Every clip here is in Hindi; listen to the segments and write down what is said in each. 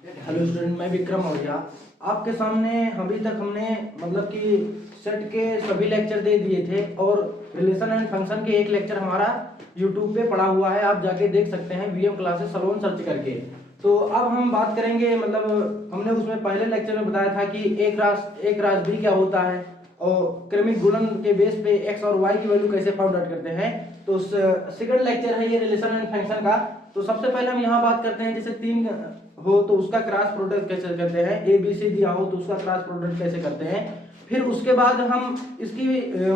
हेलो स्टूडेंट, मैं विक्रम मौर्य। आपके सामने अभी तक हमने मतलब कि सेट के सभी लेक्चर दे दिए थे और रिलेशन एंड फंक्शन के एक लेक्चर हमारा यूट्यूब पे पड़ा हुआ है, आप जाके देख सकते हैं वीएम क्लासेस सलोन सर्च करके। तो अब हम बात करेंगे, मतलब हमने उसमें पहले लेक्चर में बताया था कि एक रास बी क्या होता है और क्रमिक गुणन के बेस पे एक्स और वाई की वैल्यू कैसे फाइंड आउट करते हैं। तो सेकंड लेक्चर है ये रिलेशन एंड फंक्शन का। तो सबसे पहले हम यहाँ बात करते हैं, जैसे तीन हो तो उसका क्रॉस प्रोडक्ट कैसे करते हैं, ए बी सी दिया हो तो उसका क्रॉस प्रोडक्ट कैसे करते हैं। फिर उसके बाद हम इसकी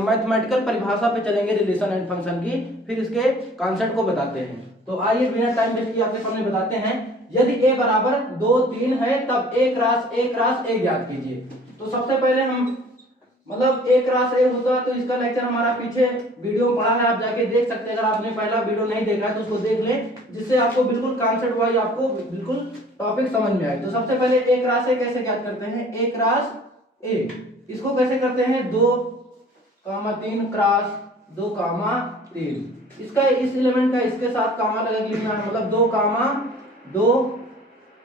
मैथमेटिकल परिभाषा पे चलेंगे रिलेशन एंड फंक्शन की, फिर इसके कॉन्सेप्ट को बताते हैं। तो आइए बिना टाइम वेस्ट किए आपके सामने बताते हैं। यदि ए बराबर 2 3 है तब ए क्रॉस ए ज्ञात कीजिए। तो सबसे पहले हम मतलब ए क्रॉस ए होता है तो इसका लेक्चर हमारा पीछे वीडियो में पड़ा है, आप जाके देख सकते हैं। अगर आपने पहला वीडियो नहीं देखा है तो उसको देख लें, जिससे आपको बिल्कुल कॉन्सेप्ट वाइज आपको बिल्कुल टॉपिक समझ में आए। तो सबसे पहले ए क्रॉस ए कैसे ज्ञात करते हैं। ए क्रॉस ए इसको कैसे करते हैं, 2,3 क्रॉस 2,3। इसका इस एलिमेंट का इसके साथ कामा लगा के लिखना है, मतलब 2,2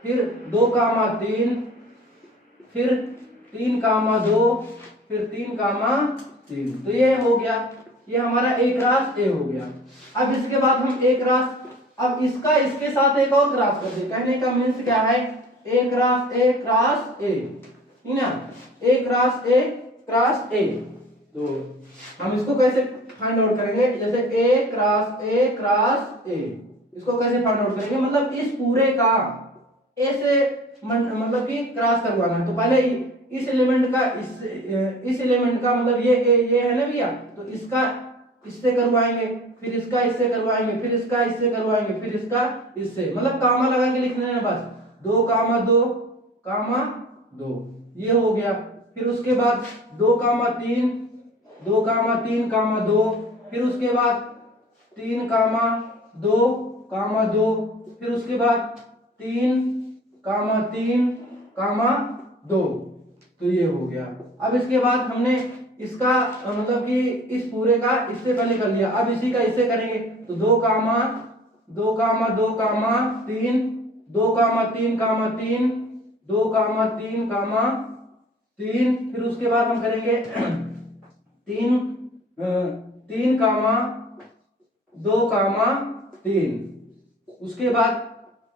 फिर 2,3 फिर 3,2 फिर 3,3। तो ये हो गया, ये हमारा ए क्रॉस ए हो गया। अब इसके बाद हम ए क्रॉस, अब इसका इसके साथ एक और क्रॉस कर दे। कहने का मीन्स क्या है, ए क्रॉस ए क्रॉस ए, ठीक ना, ए क्रॉस ए। तो हम इसको कैसे फाइंड आउट करेंगे, जैसे ए क्रॉस ए, इसको कैसे फाइंड आउट करेंगे, मतलब इस पूरे का ए से मतलब कि क्रॉस करवाना है। तो पहले इस एलिमेंट का इस एलिमेंट का मतलब ये है ना भैया, तो इसका इससे करवाएंगे, फिर इसका इससे करवाएंगे, फिर इसका इससे करवाएंगे, फिर इसका इससे, मतलब कामा लगा के लिखना है बस। 2,2 ये हो गया। फिर उसके बाद 2,3 2,3,2, फिर उसके बाद 3,2,2, फिर उसके बाद 3,3,2। तो ये हो गया। अब इसके बाद हमने इसका मतलब कि इस पूरे का इससे पहले कर लिया, अब इसी का इससे करेंगे। तो 2,2,2,3 2,3,3 2,3,3, फिर उसके बाद हम करेंगे 3,2,3, उसके बाद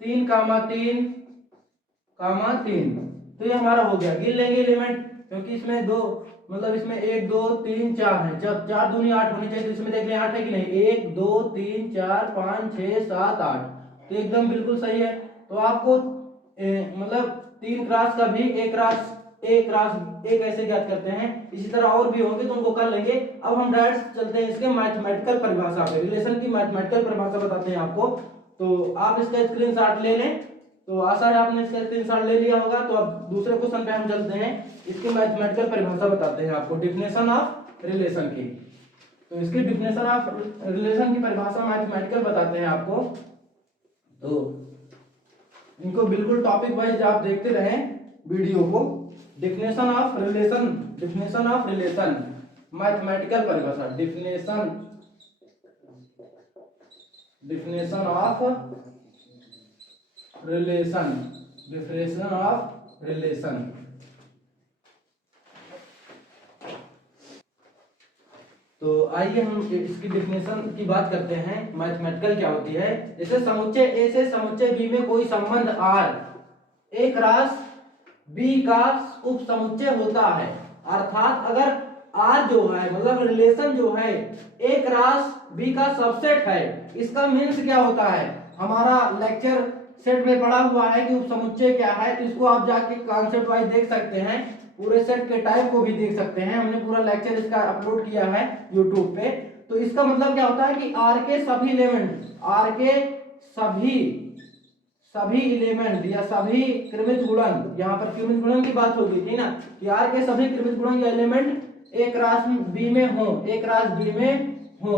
3,3,3। तो ये हमारा हो गया। गिन लेंगे एलिमेंट, क्योंकि इसमें दो मतलब इसमें 1 2 3 4 है, जब 4 दूनी 8 होनी चाहिए, तो इसमें देख लें 8 है कि नहीं। 1 2 3 4 5 6 7 8, तो एकदम बिल्कुल सही है। तो आपको मतलब 3 क्रॉस का भी ए क्रॉस ए कैसे ज्ञात करते हैं, इसी तरह और भी होंगे तो उनको कर लेंगे। अब हम डायरेक्ट चलते हैं इसके मैथमेटिकल परिभाषा पे, रिलेशन की मैथमेटिकल परिभाषा बताते हैं आपको। तो आप इसका स्क्रीनशॉट ले लें। तो आशा है आपने इसका स्क्रीनशॉट ले लिया होगा। तो अब दूसरे क्वेश्चन पे हम चलते हैं, इसकी मैथमेटिकल परिभाषा बताते हैं आपको, डिफिनेशन ऑफ रिलेशन की। तो इसकी डिफिनेशन ऑफ रिलेशन की परिभाषा मैथमेटिकल बताते हैं आपको। तो इनको बिल्कुल टॉपिक वाइज आप देखते रहें वीडियो को। डिफिनेशन ऑफ रिलेशन मैथमेटिकल परिभाषा, डिफिनेशन ऑफ रिलेशन। तो आइए हम इसकी डिफिनेशन की बात करते हैं, मैथमेटिकल क्या होती है। जैसे समुच्चय ए से समुच्चय बी में कोई संबंध आर ए क्रॉस बी का उप समुच्चय होता है, अर्थात अगर आर जो है मतलब रिलेशन जो है ए क्रॉस बी का सबसेट है। इसका मीन्स क्या होता है, हमारा लेक्चर सेट में पड़ा हुआ है कि उप समुच्चय क्या है, तो इसको आप जाके कॉन्सेप्ट वाइज देख सकते हैं, पूरे सेट के टाइप को भी देख सकते हैं। हमने पूरा लेक्चर इसका अपलोड किया है यूट्यूब पे। तो इसका मतलब क्या होता है कि आर के सभी एलिमेंट, आर के सभी एलिमेंट या सभी क्रमिक गुणन, यहाँ पर क्रमिक गुणन की बात होगी थी ना, कि आर के सभी क्रमिक गुणन या एलिमेंट ए क्रॉस बी में हो, ए क्रॉस बी में हो,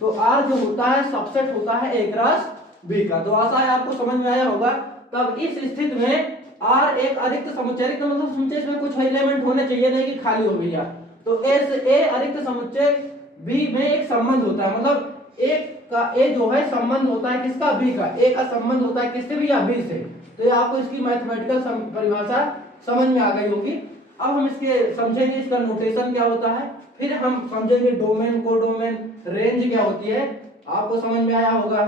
तो आर जो होता है सबसेट होता है ए क्रॉस बी का। तो आशा है आपको समझ में आया होगा। तब इस स्थिति में आर एक अधिक समुच्चय, तो मतलब समुच्चय में कुछ एलिमेंट होने चाहिए, नहीं कि खाली हो गया। तो ए से ए अधिक समुच्चय बी में एक संबंध होता है, मतलब एक का ए जो है संबंध होता है किसका, बी का। ए का संबंध होता है किससे भी, या बी से। तो ये आपको इसकी मैथमेटिकल परिभाषा समझ में आ गई होगी। अब हम इसके समझेंगे इसका नोटेशन क्या होता है, फिर हम समझेंगे डोमेन, कोडोमेन, रेंज क्या होती है, आपको समझ में आया होगा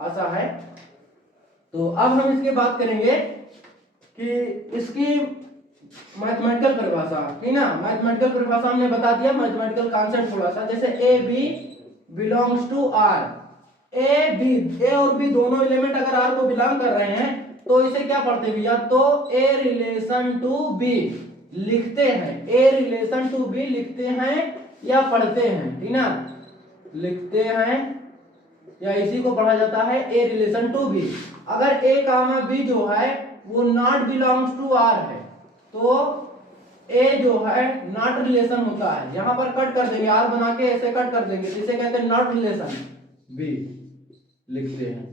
आशा है। तो अब हम इसके बात करेंगे कि इसकी मैथमेटिकल परिभाषा, ठीक ना। मैथमेटिकल परिभाषा हमने बता दिया, मैथमेटिकल कॉन्सेप्ट थोड़ा सा, जैसे a b belongs to R, a और बी दोनों एलिमेंट अगर आर को बिलोंग कर रहे हैं तो इसे क्या पढ़ते हैं भैया, तो ए रिलेशन टू बी लिखते हैं, ए रिलेशन टू बी लिखते हैं या पढ़ते हैं, ठीक ना, लिखते हैं या इसी को पढ़ा जाता है ए रिलेशन टू बी। अगर ए कामा बी जो है वो नॉट बिलोंग्स टू आर है तो ए जो है नॉट रिलेशन होता है, यहां पर कट कर देंगे, आर बना के ऐसे कट कर देंगे, इसे कहते हैं नॉट रिलेशन बी लिखते हैं।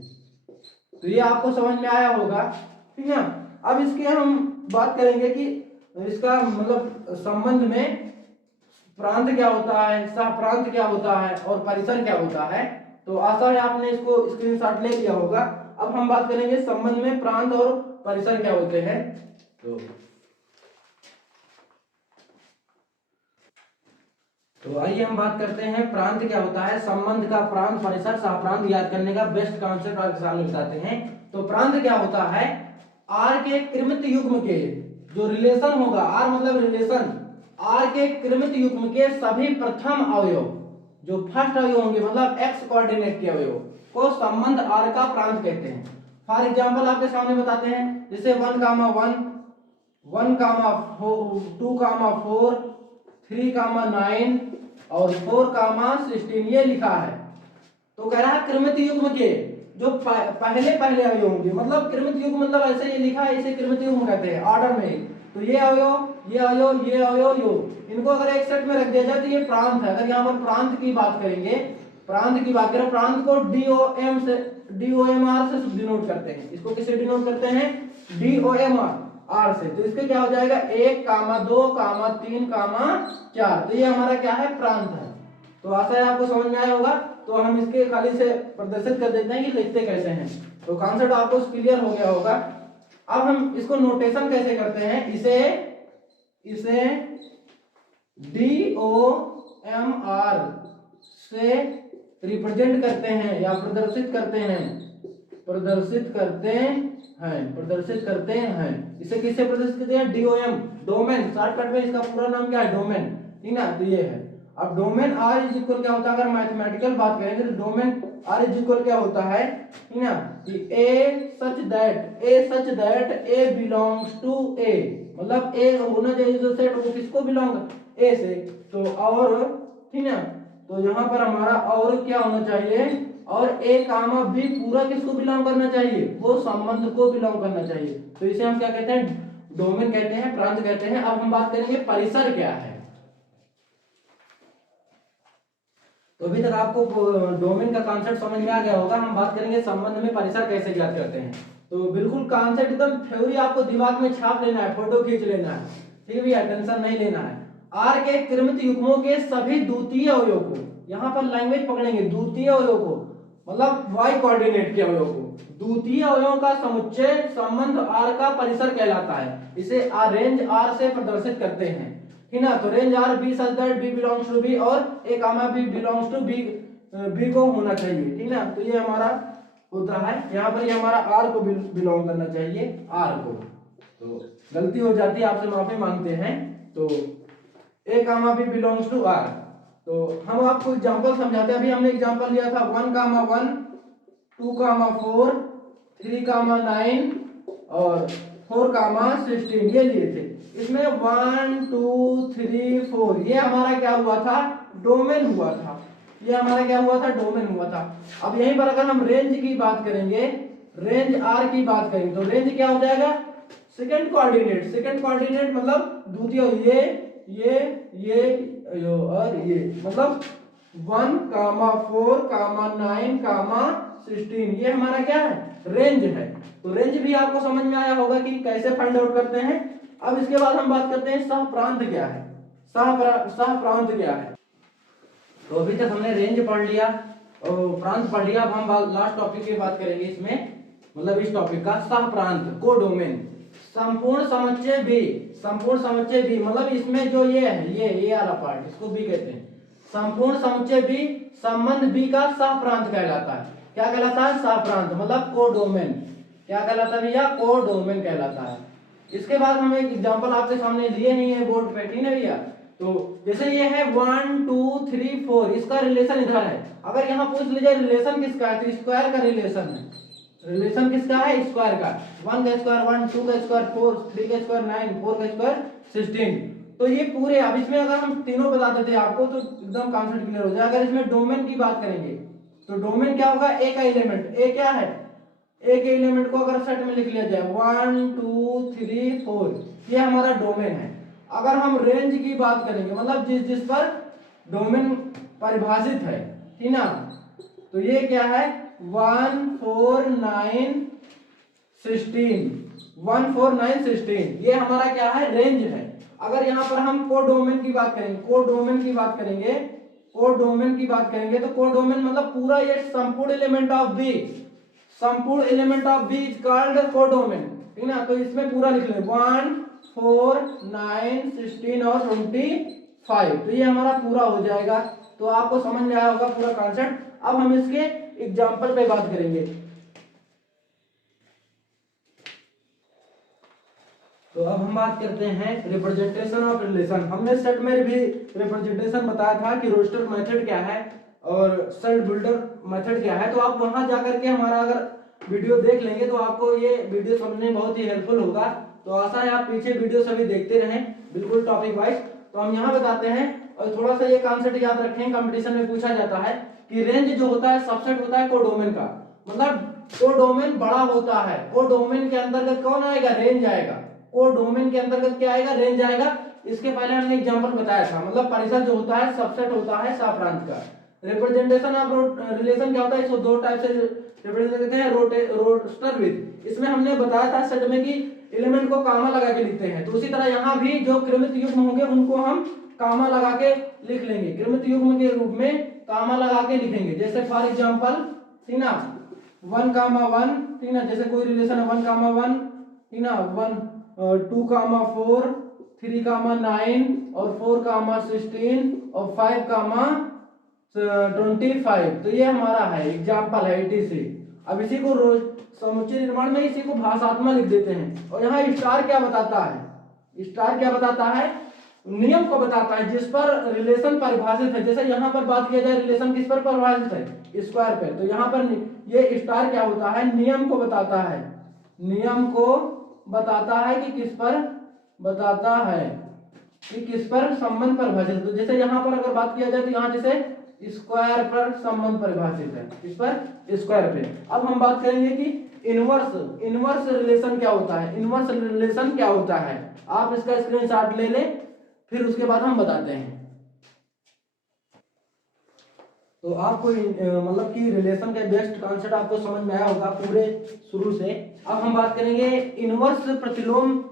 तो ये आपको समझ में आया होगा, ठीक है। अब इसके हम बात करेंगे कि इसका मतलब संबंध में प्रांत क्या होता है, सह प्रांत क्या होता है और परिसर क्या होता है। तो आशा है आपने इसको स्क्रीनशॉट ले लिया होगा। अब हम बात करेंगे संबंध में प्रांत और परिसर क्या होते हैं। तो आइए हम बात करते हैं प्रांत क्या होता है। संबंध का प्रांत, परिसर, सहप्रांत याद करने का बेस्ट कॉन्सेप्ट आपके सामने बताते हैं। तो प्रांत क्या होता है, आर के कृमित युग्म के जो रिलेशन होगा, आर मतलब रिलेशन, आर के कृमित युग्म के सभी प्रथम अवयव जो फर्स्ट अवयव होंगे मतलब एक्स कोऑर्डिनेट के अवयव को संबंध आर का प्रांत कहते हैं। फॉर एग्जांपल आपके सामने बताते हैं, जैसे 1, 1, 2, 4, 3, 9 और 4, 16 ये लिखा है। तो कह रहा है कृमित युग्म के जो पहले अवयव होंगे, मतलब कृमित युग्म मतलब ऐसे ये लिखा है, इसे कृमित युग्म कहते हैं ऑर्डर में। तो ये अवयव, ये अवयव, ये अवयव, इनको अगर एक सेट में रख दिया जाए तो ये प्रांत है। अगर यहाँ पर प्रांत की बात करेंगे, प्रांत की बात करें, प्रांत को डीओएम से, डीओएमआर से डिनोट करते हैं। इसको किससे डिनोट करते हैं, डीओएमआर से। तो इसके क्या हो जाएगा 1, 2, 3, 4। तो ये हमारा क्या है, प्रांत है। तो आशा है आपको समझ में आया होगा। तो हम इसके खाली से प्रदर्शित कर देते हैं कि लिखते कैसे हैं। तो कॉन्सेप्ट आपको क्लियर हो गया होगा। अब हम इसको नोटेशन कैसे करते हैं, इसे DOMR से रिप्रेजेंट करते हैं या प्रदर्शित करते हैं। इसे किससे प्रदर्शित करते हैं, DOM, डोमेन, शॉर्टकट में इसका पूरा नाम क्या है, डोमेन, ठीक ना। तो ये है। अब डोमेन आर इज इक्वल क्या होता है, अगर मैथमेटिकल बात करेंगे तो डोमेन आर इज इक्वल क्या होता है, ठीक ना, कि a such that a belongs to a, मतलब ए होना चाहिए जो सेट वो किसको बिलोंग, ए से। तो और, ठीक ना, तो यहाँ पर हमारा और क्या होना चाहिए, और ए कामा बी पूरा किसको बिलोंग करना चाहिए, वो संबंध को बिलोंग करना चाहिए। तो इसे हम क्या कहते हैं, डोमेन कहते हैं, प्रांत कहते हैं। अब हम बात करेंगे परिसर क्या है। तो अभी तक आपको डोमेन का कॉन्सेप्ट समझ में आ गया होगा। हम बात करेंगे संबंध में परिसर कैसे ज्ञात करते हैं। तो बिल्कुल कॉन्सेप्ट एकदम थ्योरी आपको दिमाग में छाप लेना है, फोटो खींच लेना है, ठीक है भैया, टेंशन नहीं लेना है। आर के कृमित युग्मों के सभी द्वितीय अवयव को, यहाँ पर लैंग्वेज पकड़ेंगे, द्वितीय अवयव को मतलब वाई कोऑर्डिनेट के अवयव को, द्वितीय अवयवों का समुच्चय संबंध आर का परिसर कहलाता है। इसे रेंज आर से प्रदर्शित करते हैं, ठीक ना। तो range R B such that B belongs to B और A comma B belongs to B को होना चाहिए, ठीक ना। तो ये हमारा होता है, यहाँ पर ये हमारा आर को बिलोंग करना चाहिए, आर को। तो गलती हो जाती है, आपसे माफी मांगते हैं। तो ए comma B belongs to are. तो हम आपको एग्जांपल समझाते हैं। अभी हमने एग्जांपल लिया था 1, 1, 2, 4, 3, 9 और 4, 16 ये लिए थे। इसमें 1, 2, 3, 4 ये हमारा क्या हुआ था, डोमेन हुआ था। ये हमारा क्या हुआ था, डोमेन हुआ था। अब यहीं पर अगर हम रेंज की बात करेंगे, रेंज आर की बात करेंगे, तो रेंज क्या हो जाएगा, सेकंड कोऑर्डिनेट मतलब द्वितीय, ये और ये मतलब 1, 4, 9, 16 ये हमारा क्या है, रेंज है। तो रेंज भी आपको समझ में आया होगा कि कैसे फाइंड आउट करते हैं। अब इसके बाद हम बात करते हैं सह प्रांत क्या है, सह प्रांत क्या है। तो अभी तक हमने रेंज पढ़ लिया और प्रांत पढ़ लिया। अब हम लास्ट टॉपिक की बात करेंगे इसमें, मतलब इस टॉपिक का सह प्रांत को डोमेन, संपूर्ण समुच्चय बी, संपूर्ण समुच्चय बी मतलब इसमें जो ये है ये वाला पार्ट इसको बी कहते हैं। संपूर्ण समुच्चय बी संबंध बी का सह प्रांत कहलाता है। क्या कहलाता है? सह प्रांत मतलब को डोमेन। क्या कहलाता है भैया? को डोमेन कहलाता है। इसके बाद हम एक एग्जांपल आपके सामने लिए नहीं है बोर्ड पे, ठीक है भैया। तो जैसे ये है 1 2 3 4, इसका रिलेशन इधर है। अगर यहाँ पूछ लीजिए रिलेशन किसका है, तो स्क्वायर का रिलेशन है। रिलेशन किसका है? स्क्वायर का। 1 का स्क्वायर 1, 2 का स्क्वायर 4, 3 का स्क्वायर 9, 4 का स्क्वायर 16। तो ये पूरे, अब इसमें अगर हम तीनों बता देते हैं आपको तो एकदम कॉन्सेप्ट क्लियर हो जाए। अगर इसमें डोमेन की बात करेंगे तो डोमेन क्या होगा? ए का एलिमेंट। ए क्या है? ए के एलिमेंट को अगर सेट में लिख लिया जाए 1 2 3 4, ये हमारा डोमेन है। अगर हम रेंज की बात करेंगे मतलब जिस जिस पर डोमेन परिभाषित है, ठीक ना, तो ये क्या है? 1 4 9 16, 1 4 9 16, ये हमारा क्या है? रेंज है। अगर यहाँ पर हम कोडोमेन की बात करेंगे, कोडोमेन की बात करेंगे, कोडोमेन की बात करेंगे तो कोडोमेन मतलब पूरा ये संपूर्ण एलिमेंट ऑफ बी, संपूर्ण element of B is called codomain, ठीक ना। तो इसमें पूरा लिख ले 1 4 9 16 और 25, तो ये हमारा पूरा हो जाएगा। तो आपको समझ में आया होगा पूरा कॉन्सेप्ट। अब हम इसके एग्जाम्पल पे बात करेंगे। तो अब हम बात करते हैं रिप्रेजेंटेशन ऑफ रिलेशन। हमने सेट में भी रिप्रेजेंटेशन बताया था कि रोस्टर मेथड क्या है और सेट बिल्डर मेथड क्या है। तो आप वहां जाकर के हमारा अगर वीडियो देख लेंगे तो आपको ये वीडियो समझने में बहुत ही हेल्पफुल होगा। तो आशा है आप पीछे वीडियो सभी देखते रहें बिल्कुल टॉपिक वाइज। तो हम यहाँ बताते हैं और थोड़ा सा ये कॉन्सेप्ट याद रखें, कंपटीशन में पूछा जाता है कि रेंज जो होता है सबसेट होता है कोडोमेन का। मतलब कोडोमेन बड़ा होता है, कोडोमेन के अंतर्गत कौन आएगा? रेंज आएगा। कोडोमेन के अंतर्गत क्या आएगा? रेंज आएगा। इसके पहले हमने एग्जांपल बताया था, मतलब परिसर जो होता है सबसेट होता है सह प्रांत का। रिप्रेजेंटेशन ऑफ रिलेशन क्या होता है? इसको दो टाइप से रिप्रेजेंट करते हैं, रोस्टर विद। इसमें हमने बताया था सेट में कि एलिमेंट को कामा लगा के लिखते हैं, तो उसी तरह यहाँ भी जो क्रमित युग्म होंगे उनको हम कामा लगा के लिख लेंगे, क्रमित युग्म के रूप में कामा लगा के लिखेंगे। जैसे फॉर एग्जांपल, ठीक ना, 1 कामा 1, ठीक ना, जैसे कोई रिलेशन है 1 कामा 1, ठीक ना, 2 कामा 4, 3 कामा 9 और 4 कामा 16 और 5 कामा 25। तो ये हमारा है एग्जाम्पल है ETC। अब इसी को रोज समुच्चय निर्माण में इसी को भाषात्मक लिख देते हैं। और यहाँ स्टार क्या बताता है? स्टार क्या बताता है? नियम को बताता है जिस पर रिलेशन परिभाषित है। जैसे यहाँ पर बात किया जाए रिलेशन किस पर परिभाषित है? स्क्वायर पर। तो यहाँ पर ये स्टार क्या होता है? नियम को बताता है, नियम को बताता है कि किस पर बताता है कि किस पर संबंध परिभाषित। तो जैसे यहाँ पर अगर बात किया जाए तो यहाँ जैसे स्क्वायर पर संबंध परिभाषित है, इस पर स्क्वायर पे। अब हम बात करेंगे कि इनवर्स रिलेशन क्या होता है? इनवर्स रिलेशन क्या होता है? आप इसका स्क्रीनशॉट ले लें, फिर उसके बाद हम बताते हैं। तो आपको मतलब कि रिलेशन का बेस्ट कॉन्सेप्ट आपको समझ में आया होगा पूरे शुरू से। अब हम बात करेंगे इनवर्स प्रतिलोम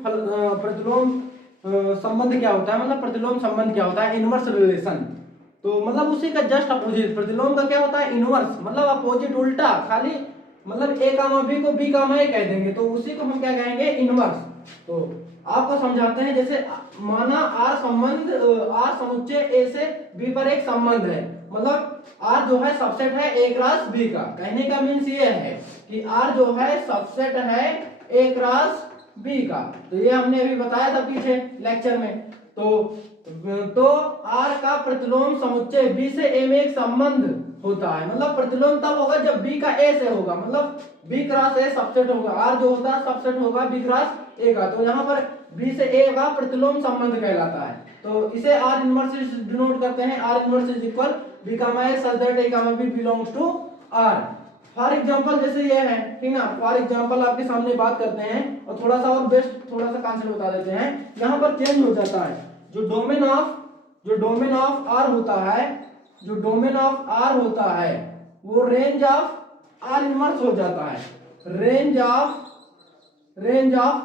संबंध क्या होता है, मतलब प्रतिलोम संबंध क्या होता है? इनवर्स रिलेशन तो मतलब उसी का जस्ट अपोजिट। प्रतिलोम का क्या होता है? इनवर्स मतलब अपोजिट, उल्टा, खाली मतलब ए कामा बी को बी कामा ए कह देंगे, तो उसी को हम क्या कहेंगे? इनवर्स। तो आपको समझाते हैं। जैसे माना आर संबंध, आर समुच्चय ए से बी पर एक संबंध है, मतलब आर जो है सबसेट है ए क्रॉस बी का। कहने का मीन्स ये है कि आर जो है सबसेट है ए क्रॉस बी का। तो ये हमने अभी बताया था पीछे लेक्चर में। तो आर का प्रतिलोम समुच्चय बी से ए में एक संबंध होता है। मतलब प्रतिलोम तब होगा जब बी का ए से होगा, मतलब बी क्रॉस ए सबसेट होगा। आर जो होता है सबसेट होगा बी क्रॉस ए का। तो यहाँ पर बी से ए का प्रतिलोम संबंध कहलाता है। तो इसे आर इनवर्स डिनोट करते हैं। R inverse is equal B comma A such that A comma B belongs to R. For example जैसे ये है, ठीक ना, फॉर एग्जांपल आपके सामने बात करते हैं और थोड़ा सा और बेस्ट थोड़ा सा कॉन्सेप्ट बता देते हैं। यहाँ पर चेंज हो जाता है। जो डोमेन ऑफ आर होता है, जो डोमेन ऑफ आर होता है वो रेंज ऑफ आर इनवर्स हो जाता है। रेंज ऑफ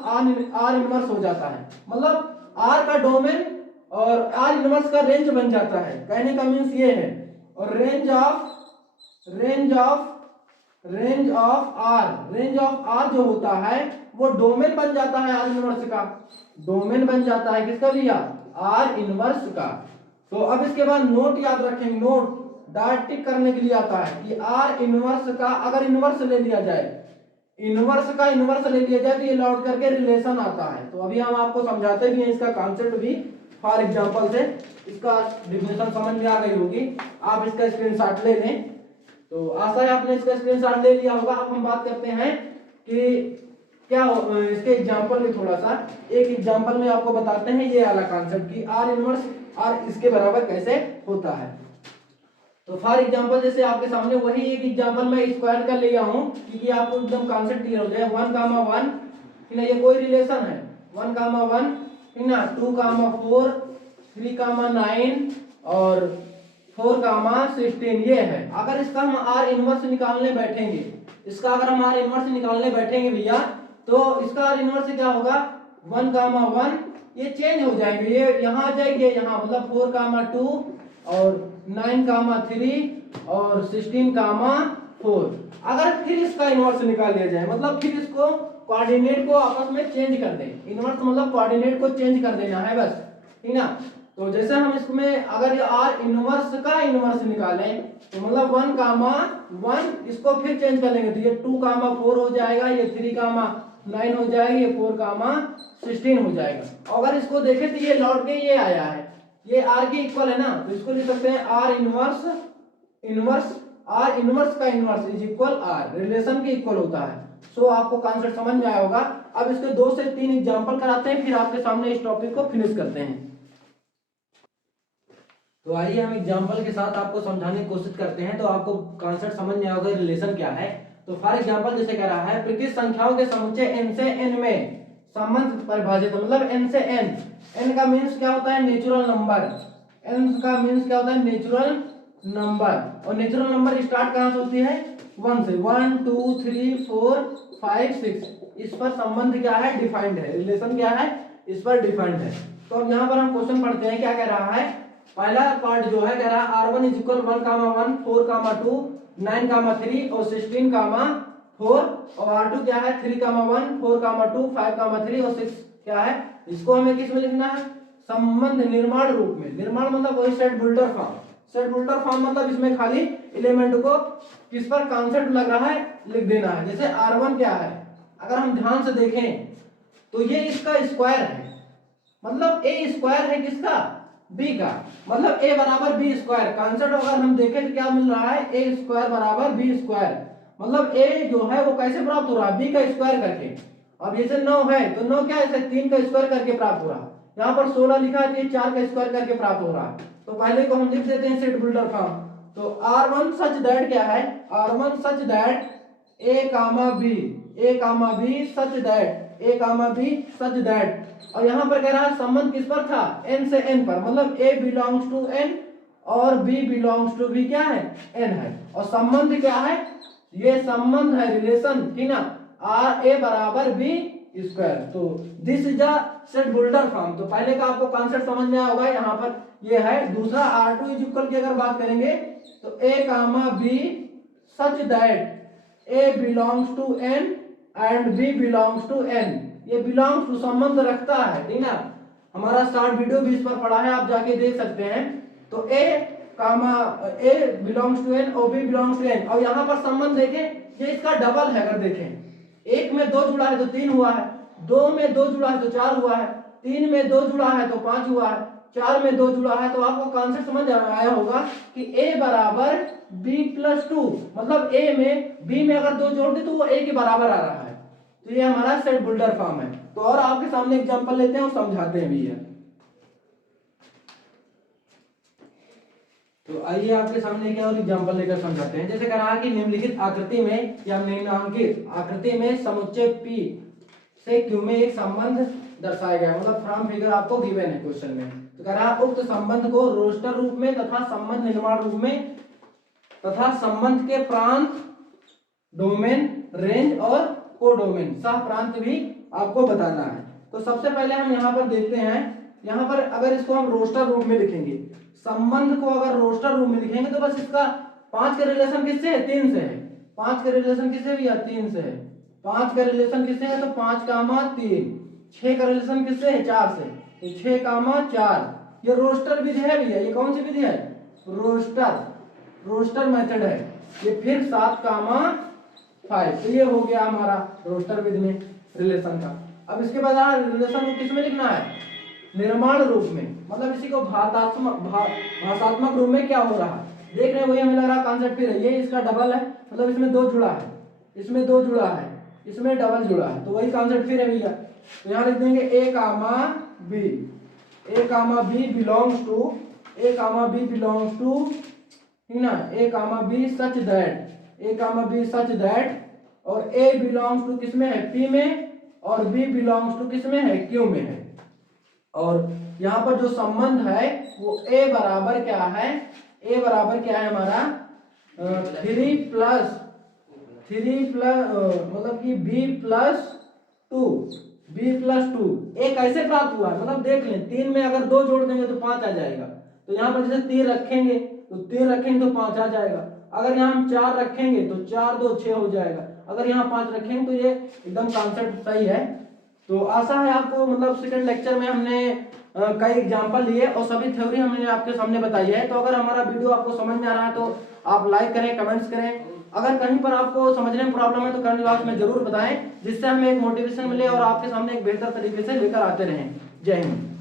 आर इनवर्स हो जाता है, मतलब आर का डोमेन और आर इनवर्स का रेंज बन जाता है। कहने का मीन्स ये है। और range of range of R, range of R जो होता है वो डोमेन बन जाता है आर इनवर्स का, डोमेन बन जाता है किसका भैया, आर इनवर्स का। तो अब इसके बाद नोट याद रखेंगे, नोट डॉट टिक करने के लिए आता है कि आर इनवर्स का अगर इनवर्स ले लिया जाए, इनवर्स का इनवर्स ले लिया जाए तो ये लौट करके रिलेशन आता है। तो अभी हम आपको समझाते भी हैं इसका कॉन्सेप्ट भी फॉर एग्जांपल से, इसका डिफिनेशन समझ में आ गई होगी। आप इसका स्क्रीनशॉट ले लें। तो आशा है आपने इसका स्क्रीनशॉट ले लिया होगा। अब हम बात करते हैं कि क्या इसके एग्जांपल में, थोड़ा सा एक एग्जांपल में आपको बताते हैं ये वाला कॉन्सेप्ट कि आर इनवर्स आर इसके बराबर कैसे होता है। तो फॉर एग्जांपल जैसे आपके सामने वही एक एग्जांपल मैं स्क्वायर का लिया हूं क्योंकि आपको एकदम कॉन्सेप्ट क्लियर हो जाए। 1,1 ठीक है, ये कोई रिलेशन है 1,1 ठीक ना, 2,4 3,9 और 4,16 ये है। अगर इसका हम आर इनवर्स निकालने बैठेंगे, इसका अगर हम आर इनवर्स निकालने बैठेंगे भैया, तो इसका आर इनवर्स क्या होगा 1,1 ये चेंज हो जाएंगे, ये यहाँ आ जाएंगे यहाँ, मतलब 4,2 और 9,3 और 16,4। अगर फिर इसका इनवर्स निकाल लिया जाए, मतलब फिर इसको कोऑर्डिनेट को आपस में चेंज कर दें, इनवर्स मतलब कोऑर्डिनेट को चेंज कर देना है बस, ठीक ना। तो जैसे हम इसमें अगर आर इनवर्स का इनवर्स निकालें तो मतलब 1,1 इसको फिर चेंज कर लेंगे तो ये 2,4 हो जाएगा, ये 3,9 हो जाएगा, ये 4,16 हो जाएगा। अगर इसको देखें तो ये लौट के ये आया है, ये आर के इक्वल है ना, तो इसको लिख सकते हैं R inverse, inverse R inverse का inverse is equal R, relation के इक्वल होता है। सो आपको कॉन्सेप्ट समझ में आया होगा। अब इसके 2 से 3 एग्जांपल कराते हैं, फिर आपके सामने इस टॉपिक को फिनिश करते हैं। तो आइए हम एग्जांपल के साथ आपको समझाने की कोशिश करते हैं, तो आपको कॉन्सेप्ट समझ में आएगा रिलेशन क्या है। तो फॉर एग्जांपल जैसे कह रहा है प्रकृत संख्याओं के समुच्चय n से n में संबंध परिभाषित, मतलब n से n, n का मींस क्या होता है नेचुरल नंबर, n का मींस क्या होता है नेचुरल नंबर, और नेचुरल नंबर स्टार्ट कहां से होती है 1 से, 1 2 3 4 5 6, इस पर संबंध क्या है डिफाइंड है, रिलेशन क्या है इस पर डिफाइंड है। तो अब यहाँ पर हम क्वेश्चन पढ़ते हैं क्या कह रहा है। पहला पार्ट जो है कह रहा है r1 = 1,1 4,2 9,3 और 16,4, और r2 क्या है 3,1 4,2 5,3 और 6 क्या है। इसको हमें किस में लिखना है संबंध निर्माण रूप में, निर्माण मतलब वही set builder form, set builder form मतलब इसमें खाली एलिमेंट को किस पर कॉन्सेप्ट लग रहा है लिख देना है। जैसे r1 क्या है, अगर हम ध्यान से देखें तो ये इसका स्क्वायर है, मतलब a स्क्वायर है किसका b का, मतलब a बराबर b स्क्वायर। कॉन्सेप्ट अगर हम देखें तो क्या मिल रहा है a स्क्वायर बराबर b स्क्वायर, मतलब a जो है वो कैसे प्राप्त हो रहा है b का स्क्वायर करके। अब जैसे 9 है तो 9 क्या है 3 का स्क्वायर करके प्राप्त हो रहा है, यहाँ पर 16 लिखा है तो ये 4 का स्क्वायर करके प्राप्त हो रहा है। तो पहले को हम लिख देते हैं सेट बिल्डर फॉर्म। तो r1 सच दैट क्या है, r1 such that a comma b such that a b such that, और यहाँ पर कह रहा है संबंध किस पर था n से n पर, मतलब a बिलोंग्स टू n और b बिलोंग्स टू b क्या है n है, और संबंध क्या है ये संबंध है रिलेशन, ठीक ना, a बराबर b स्क्वायर। तो this is a set builder form. तो पहले का आपको कॉन्सेप्ट समझ में आया होगा, यहाँ पर ये है। दूसरा r2 इज इक्वल की अगर बात करेंगे तो a b such that a belongs to n and b belongs to n, ये बिलोंग्स टू संबंध रखता है, ठीक ना। हमारा शॉर्ट वीडियो भी इस पर पड़ा है, आप जाके देख सकते हैं। तो a बिलोंग्स टू n और b बिलोंग्स टू n, और यहाँ पर संबंध देखें ये इसका डबल है। अगर देखें 1 में 2 जुड़ा है तो 3 हुआ है, 2 में 2 जुड़ा है तो 4 हुआ है, 3 में 2 जुड़ा है तो 5 हुआ है, 4 में 2 जुड़ा है। तो आपको कॉन्सेप्ट समझ आया होगा कि a बराबर b+2, मतलब a में b में अगर 2 जोड़ दे तो वो a के बराबर आ रहा है। तो ये हमारा सेट बिल्डर फॉर्म है। तो और आपके सामने एग्जांपल लेते हैं और समझाते हैं भी है। तो आइए आपके सामने क्या और एग्जांपल लेकर समझाते हैं। जैसे कह रहा है कि निम्नलिखित आकृति में या निम्नांकित आकृति में समुच्चय P से Q में एक संबंध दर्शाया गया, मतलब फ्रॉम फिगर आपको गिवन है क्वेश्चन में। तो कह रहा है उक्त संबंध को रोस्टर रूप में तथा संबंध निर्माण रूप में तथा संबंध के प्रांत, डोमेन, रेंज और कोडोमेन सह प्रांत भी आपको बताना है। तो सबसे पहले हम यहाँ पर देखते हैं, यहाँ पर अगर इसको हम रोस्टर रूप में लिखेंगे, संबंध को अगर रोस्टर रूप में लिखेंगे तो बस इसका 5 का रिलेशन किससे है 3 से है, 5 का रिलेशन किससे भी है? 3 से है। 5 का रिलेशन किससे है? तो 5 कामा 3। 6 का रिलेशन किससे है? 4 से, तो 6 कामा 4। ये रोस्टर विधि है भैया। ये कौन सी विधि है? रोस्टर मेथड है ये। फिर 7 कामा 5, तो ये हो गया हमारा रोस्टर विधि में रिलेशन का। अब इसके बाद रिलेशन को किस में लिखना है? निर्माण रूप में, मतलब इसी को भाषात्मक रूप में क्या हो रहा है देख रहे हैं, वही हमें लग रहा कॉन्सेप्ट फिर है। ये इसका डबल है, मतलब इसमें 2 जुड़ा है, इसमें 2 जुड़ा है, इसमें डबल जुड़ा है, तो वही कॉन्सेप्ट फिर है भैया। तो यहाँ लिख देंगे a comma b, a comma B belongs to, a comma B belongs to, ठीक ना, a comma b such that, A comma b such that, और ए बिलोंग्स टू किस में है? पी में, और बी बिलोंग्स टू किस में है? क्यू में है। और यहाँ पर जो संबंध है वो ए बराबर क्या है? ए बराबर क्या है हमारा? 3 प्लस मतलब कि बी प्लस टू। ए कैसे प्राप्त हुआ? मतलब देख लें, 3 में अगर 2 जोड़ देंगे तो 5 आ जाएगा। तो यहाँ पर जैसे 3 रखेंगे तो 5 आ जाएगा। अगर यहाँ हम 4 रखेंगे तो 4 2 6 हो जाएगा। अगर यहाँ 5 रखेंगे तो ये एकदम कॉन्सेप्ट सही है। तो आशा है आपको, मतलब सेकंड लेक्चर में हमने कई एग्जाम्पल लिए और सभी थ्योरी हमने आपके सामने बताई है। तो अगर हमारा वीडियो आपको समझ में आ रहा है तो आप लाइक करें, कमेंट्स करें। अगर कहीं पर आपको समझने में प्रॉब्लम है तो कमेंट बॉक्स में जरूर बताएं, जिससे हमें एक मोटिवेशन मिले और आपके सामने एक बेहतर तरीके से लेकर आते रहें। जय हिंद।